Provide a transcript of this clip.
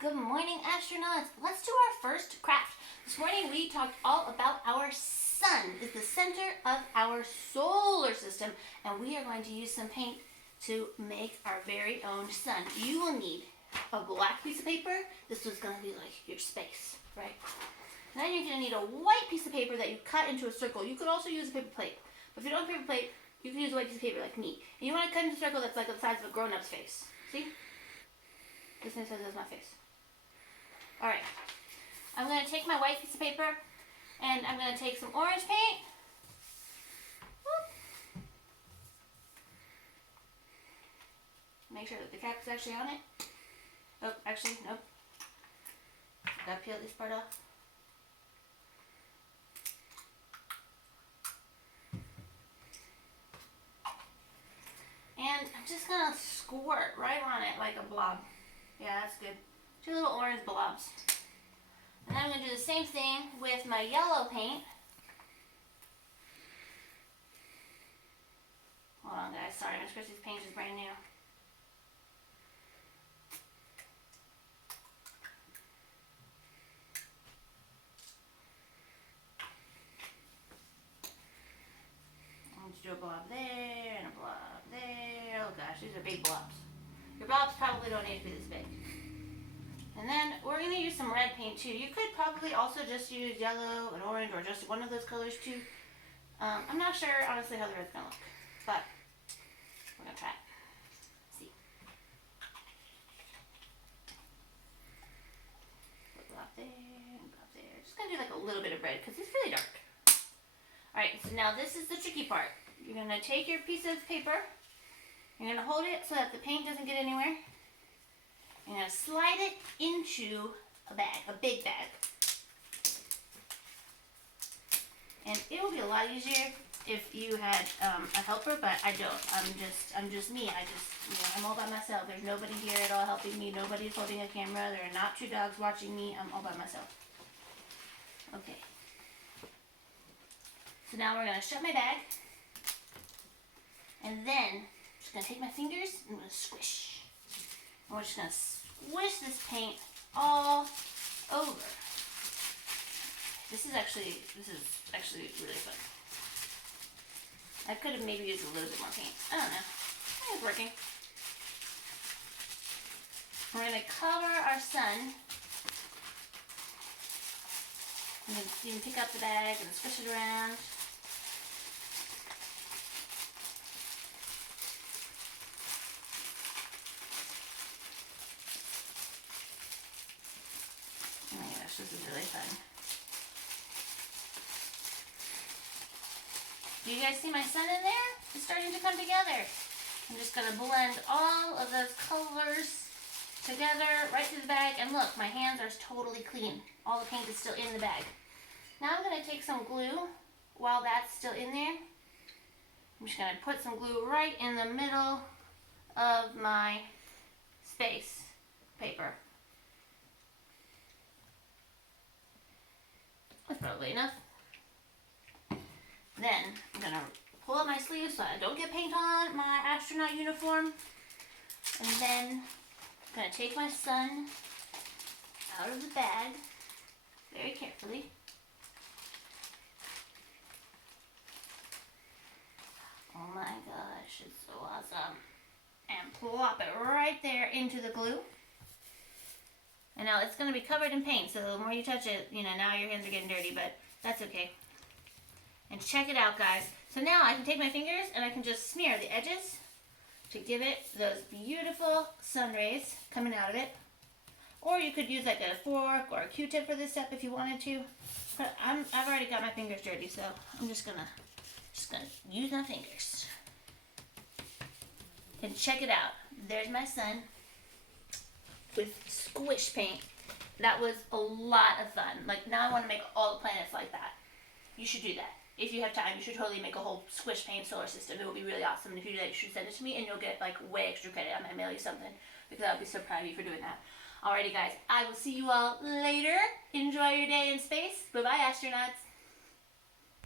Good morning, astronauts. Let's do our first craft. This morning we talked all about our sun. It's the center of our solar system, and we are going to use some paint to make our very own sun. You will need a black piece of paper. This was going to be like your space, right? And then you're going to need a white piece of paper that you cut into a circle. You could also use a paper plate, but if you don't have a paper plate, you can use a white piece of paper like me. And you want to cut into a circle that's like the size of a grown-up's face. See? This thing says that's my face. Alright, I'm going to take my white piece of paper and I'm going to take some orange paint. Whoop. Make sure that the cap is actually on it. Oh, actually, nope. Gotta peel this part off. And I'm just going to squirt right on it like a blob. Yeah, that's good. 2 little orange blobs. And then I'm going to do the same thing with my yellow paint. Hold on, guys. Sorry, Miss Chrissy's paint is brand new. I'm just do a blob there and a blob there. Oh gosh, these are big blobs. Your blobs probably don't need to be this big. And then we're going to use some red paint too. You could probably also just use yellow and orange or just one of those colors too. I'm not sure honestly how the red's going to look, but we're going to try it. See. Put a blob there and a blob there. Just going to do like a little bit of red because it's really dark. Alright, so now this is the tricky part. You're going to take your piece of paper. You're going to hold it so that the paint doesn't get anywhere. You're going to slide it into a bag, a big bag. And it will be a lot easier if you had a helper, but I don't. I'm just me. I'm all by myself. There's nobody here at all helping me. Nobody's holding a camera. There are not 2 dogs watching me. I'm all by myself. Okay. So now we're going to shut my bag. And then I'm just going to take my fingers and I'm going to squish. And we're just going to squish this paint all over. This is actually really fun. I could have maybe used a little bit more paint. I don't know. I think it's working. We're going to cover our sun. You can pick up the bag and squish it around. This is really fun. Do you guys see my sun in there? It's starting to come together. I'm just going to blend all of those colors together right through the bag. And look, my hands are totally clean. All the paint is still in the bag. Now I'm going to take some glue while that's still in there. I'm just going to put some glue right in the middle of my space paper. That's probably enough. Then I'm going to pull up my sleeves so I don't get paint on my astronaut uniform. And then I'm going to take my sun out of the bag very carefully. Oh my gosh, it's so awesome. And plop it right there into the glue. And now it's going to be covered in paint, so the more you touch it, now your hands are getting dirty, but that's okay. And check it out, guys. So now I can take my fingers and I can just smear the edges to give it those beautiful sun rays coming out of it. Or you could use like a fork or a Q-tip for this step if you wanted to. But I've already got my fingers dirty, so I'm just gonna use my fingers. And check it out. There's my sun with squish paint. That was a lot of fun. Like, now I want to make all the planets like that. You should do that. If you have time, you should totally make a whole squish paint solar system. It will be really awesome. And if you do that, you should send it to me and you'll get like way extra credit. I'm going to mail you something because I would be so proud of you for doing that. Alrighty guys, I will see you all later. Enjoy your day in space. Bye-bye, astronauts.